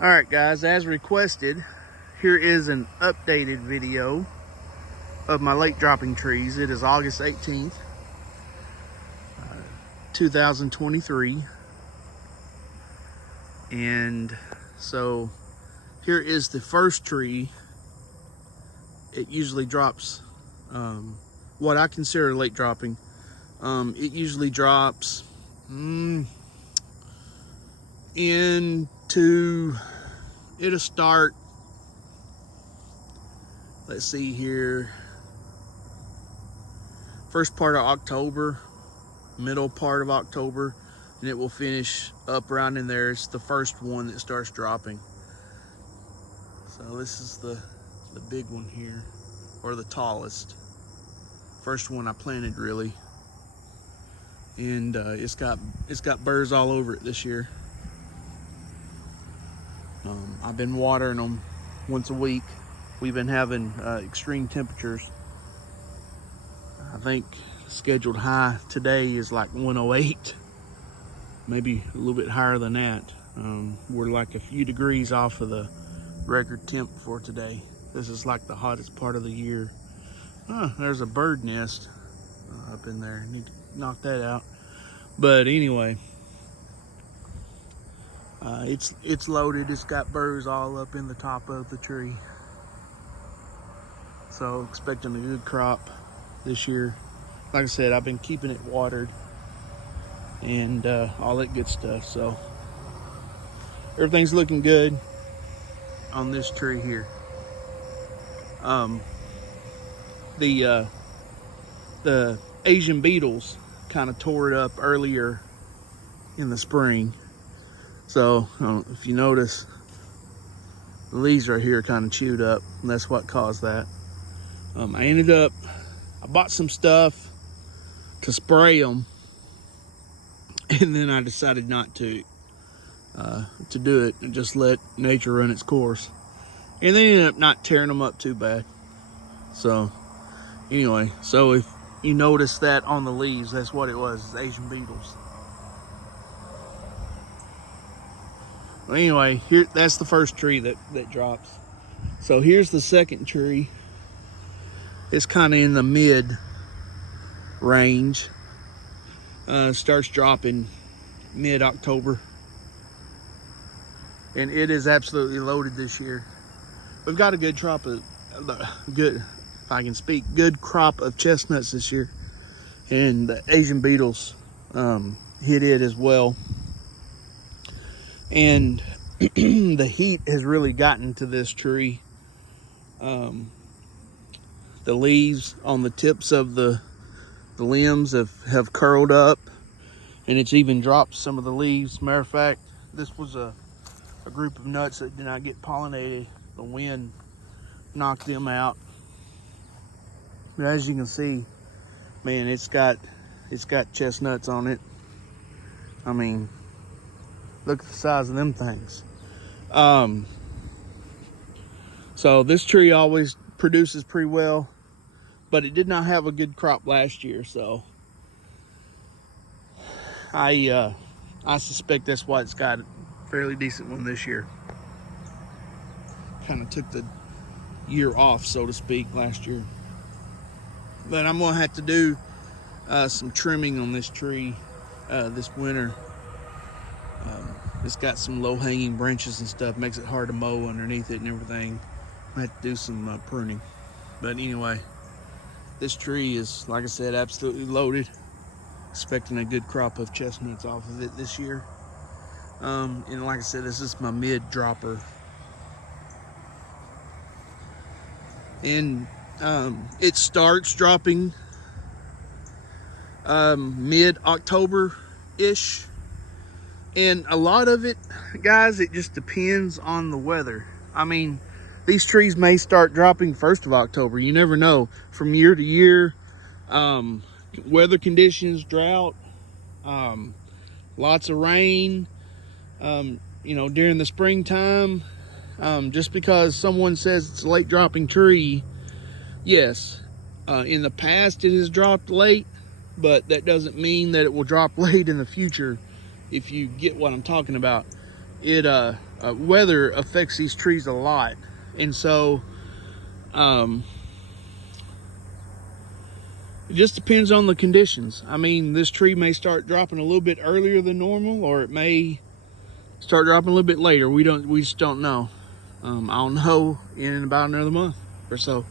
All right, guys, as requested, here is an updated video of my late dropping trees. It is August 18th, 2023. And so here is the first tree. It usually drops what I consider late dropping. It usually drops it'll start, let's see here, first part of October, middle part of October, and it will finish up around in there. It's the first one that starts dropping. So this is the big one here, or the tallest. First one I planted, really. And it's got burrs all over it this year. I've been watering them once a week. We've been having extreme temperatures. I think scheduled high today is like 108, maybe a little bit higher than that. We're like a few degrees off of the record temp for today. This is like the hottest part of the year. There's a bird nest up in there. Need to knock that out. But anyway, it's loaded. It's got burrs all up in the top of the tree. So expecting a good crop this year. Like I said, I've been keeping it watered and all that good stuff. So everything's looking good on this tree here. The Asian beetles kind of tore it up earlier in the spring. So if you notice, the leaves right here are kind of chewed up, and that's what caused that. I bought some stuff to spray them, and then I decided not to do it and just let nature run its course. And they ended up not tearing them up too bad. So anyway, so if you notice that on the leaves, that's what it was, Asian beetles. Well, anyway, that's the first tree that drops. So here's the second tree. It's kind of in the mid range. Starts dropping mid-October. And it is absolutely loaded this year. We've got a good crop of good crop of chestnuts this year. And the Asian beetles hit it as well. And the heat has really gotten to this tree. The leaves on the tips of the limbs have curled up, and it's even dropped some of the leaves. Matter of fact, this was a group of nuts that did not get pollinated. The wind knocked them out. But as you can see, man, it's got chestnuts on it. I mean, look at the size of them things. So this tree always produces pretty well, but it did not have a good crop last year. So I suspect that's why it's got a fairly decent one this year. Kind of took the year off, so to speak, last year. But I'm gonna have to do some trimming on this tree this winter. It's got some low-hanging branches and stuff, makes it hard to mow underneath it and everything. I have to do some pruning. But anyway, this tree is, like I said, absolutely loaded. Expecting a good crop of chestnuts off of it this year. And like I said, this is my mid-dropper. And it starts dropping mid-October-ish. And a lot of it, guys, it just depends on the weather. I mean, these trees may start dropping 1st of October. You never know. From year to year, weather conditions, drought, lots of rain, during the springtime. Just because someone says it's a late dropping tree, yes, in the past it has dropped late, but that doesn't mean that it will drop late in the future. If you get what I'm talking about, a weather affects these trees a lot. And so it just depends on the conditions. I mean, this tree may start dropping a little bit earlier than normal, or it may start dropping a little bit later. We just don't know. I'll know in about another month or so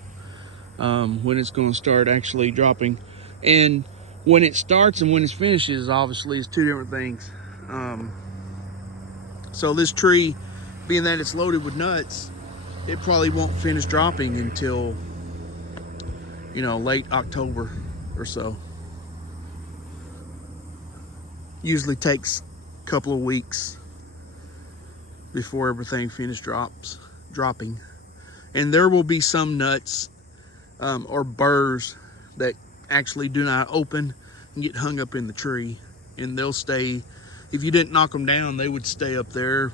when it's going to start actually dropping. And when it starts and when it finishes, obviously, is two different things. So this tree, being that it's loaded with nuts, it probably won't finish dropping until, late October or so. Usually takes a couple of weeks before everything dropping. And there will be some nuts or burrs that actually do not open and get hung up in the tree, and they'll stay. If you didn't knock them down, they would stay up there,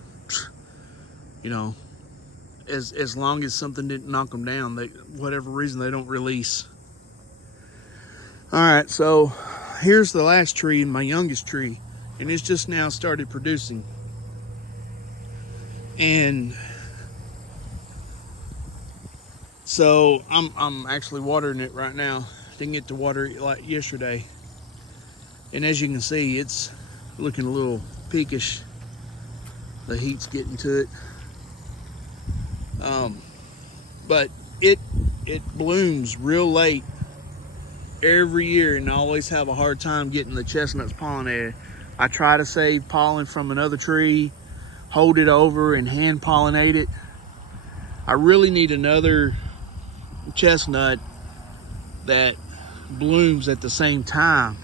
as long as something didn't knock them down. Whatever reason, they don't release. All right, so here's the last tree, my youngest tree, and it's just now started producing. And so I'm actually watering it right now. Didn't get to water it like yesterday. And as you can see, it's looking a little pinkish. The heat's getting to it. But it blooms real late every year, and I always have a hard time getting the chestnuts pollinated. I try to save pollen from another tree, hold it over and hand pollinate it. I really need another chestnut that blooms at the same time,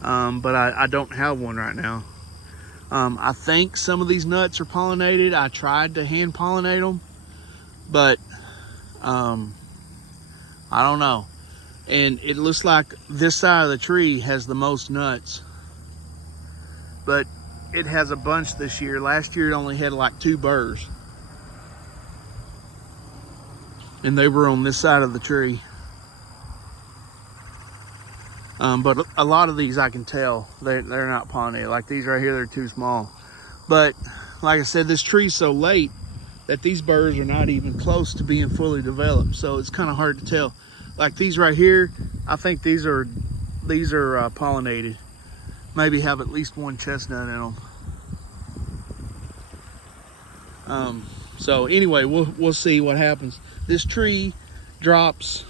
but I don't have one right now. I think some of these nuts are pollinated. I tried to hand pollinate them, but I don't know. And it looks like this side of the tree has the most nuts, but it has a bunch this year. Last year it only had like 2 burrs, and they were on this side of the tree. But a lot of these I can tell they're not pollinated. Like these right here, they're too small. But like I said, this tree's so late that these burrs are not even close to being fully developed. So it's kind of hard to tell. Like these right here, I think these are pollinated. Maybe have at least one chestnut in them. So anyway, we'll see what happens. This tree drops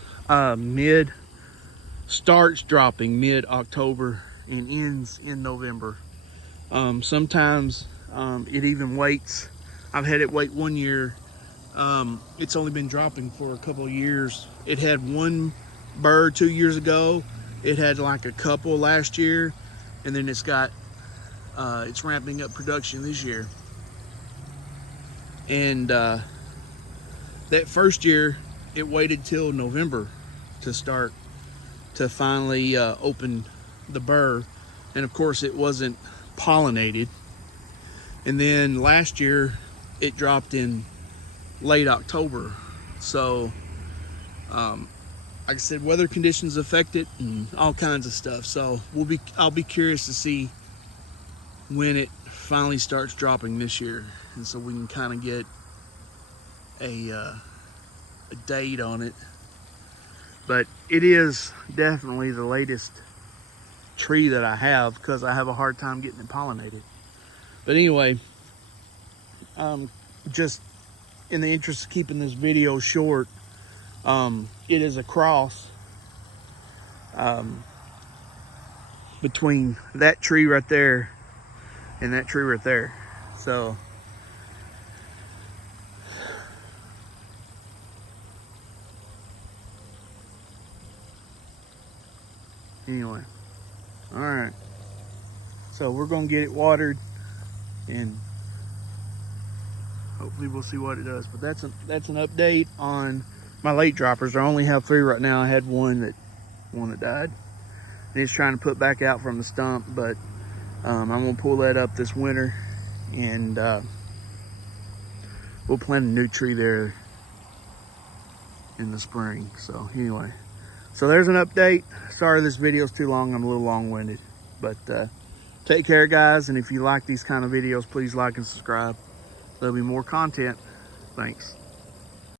starts dropping mid-October and ends in November. Sometimes it even waits. I've had it wait 1 year. It's only been dropping for a couple of years. It had 1 burr 2 years ago. It had like a couple last year, and then it's ramping up production this year. And that first year, it waited till November to finally open the burr, and of course it wasn't pollinated. And then last year it dropped in late October. So like I said, weather conditions affect it and all kinds of stuff. So I'll be curious to see when it finally starts dropping this year, and so we can kind of get a date on it. But it is definitely the latest tree that I have, because I have a hard time getting it pollinated. But anyway, just in the interest of keeping this video short, it is a cross between that tree right there and that tree right there. So anyway, all right, so we're gonna get it watered and hopefully we'll see what it does. But that's an update on my late droppers. I only have 3 right now. I had one that died, and he's trying to put back out from the stump, but I'm gonna pull that up this winter, and we'll plant a new tree there in the spring. So anyway, so there's an update. Sorry this video's too long. I'm a little long-winded, but take care, guys. And if you like these kind of videos, please like and subscribe. There'll be more content. Thanks.